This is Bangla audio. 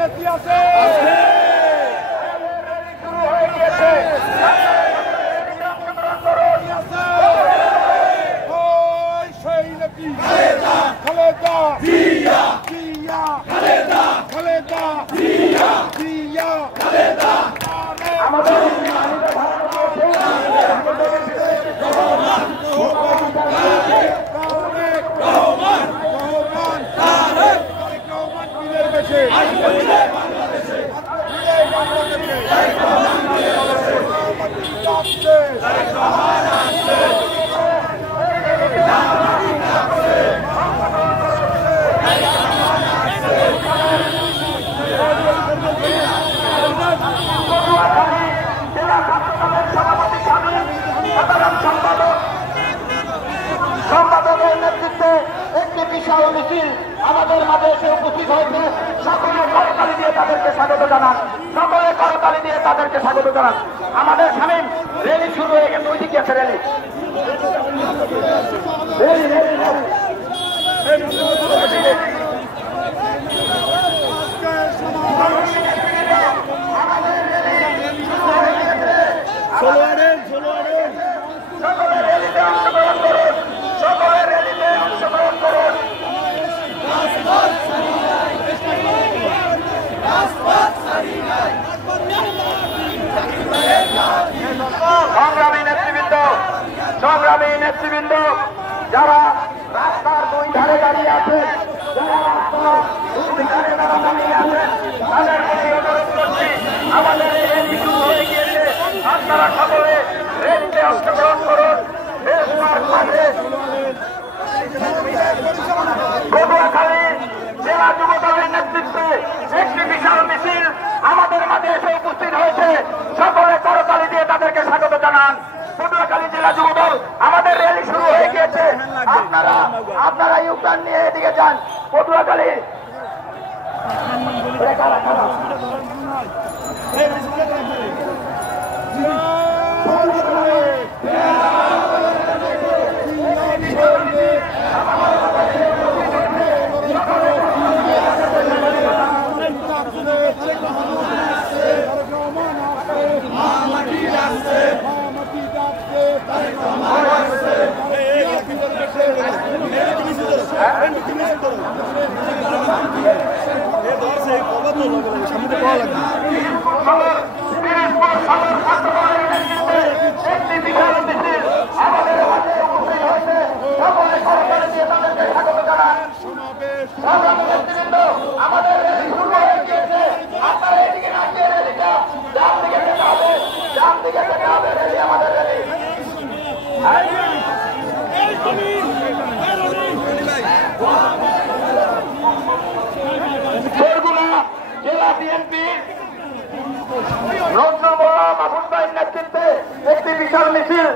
নেত্রী আছে শুরু হয়ে গিয়েছে সেই নেত্রী খালেদা জিয়া জিয়া খালেদা খালেদা জিয়া জিয়া খালেদা আমাদের সম্পাদকের নেতৃত্বে একটি বিশাল মিছিল আমাদের মাঝে এসে উপস্থিত হয়েছে। সকলে করতালি দিয়ে তাদেরকে স্বাগত জানান, সকলে করতালি দিয়ে তাদেরকে স্বাগত জানান। আমাদের শামীম র্যালি শুরু হয়ে গেছে, ওইদিকে আছে র্যালি সংগ্রামী নেতৃবৃন্দ যারা রাস্তার দুই ধারে দাঁড়িয়ে আছেন, যারা রাস্তার দুই ধারে দাঁড়িয়ে আছেন, তাদের প্রতি অনুরোধ করছি, আমাদের এই র্যালি শুরু হয়ে গিয়েছে, আপনারা সকলে র্যালিতে অংশগ্রহণ করুন। পটুয়াখালী জেলা যুব দলের নেতৃত্বে একটি বিশাল মিছিল আমাদের মাঝে এসে উপস্থিত হয়েছে। সকলে করতালি দিয়ে তাদেরকে স্বাগত জানান। পটুয়াখালী জেলা যুব দল আমাদের র্যালি শুরু হয়ে গিয়েছে, আপনারা ইউটার্ন নিয়ে এদিকে যান। পটুয়াখালী জেলা বিএনপি নজরুল মাহমুদ ভাইয়ের নেতৃত্বে একটি বিশাল মিছিল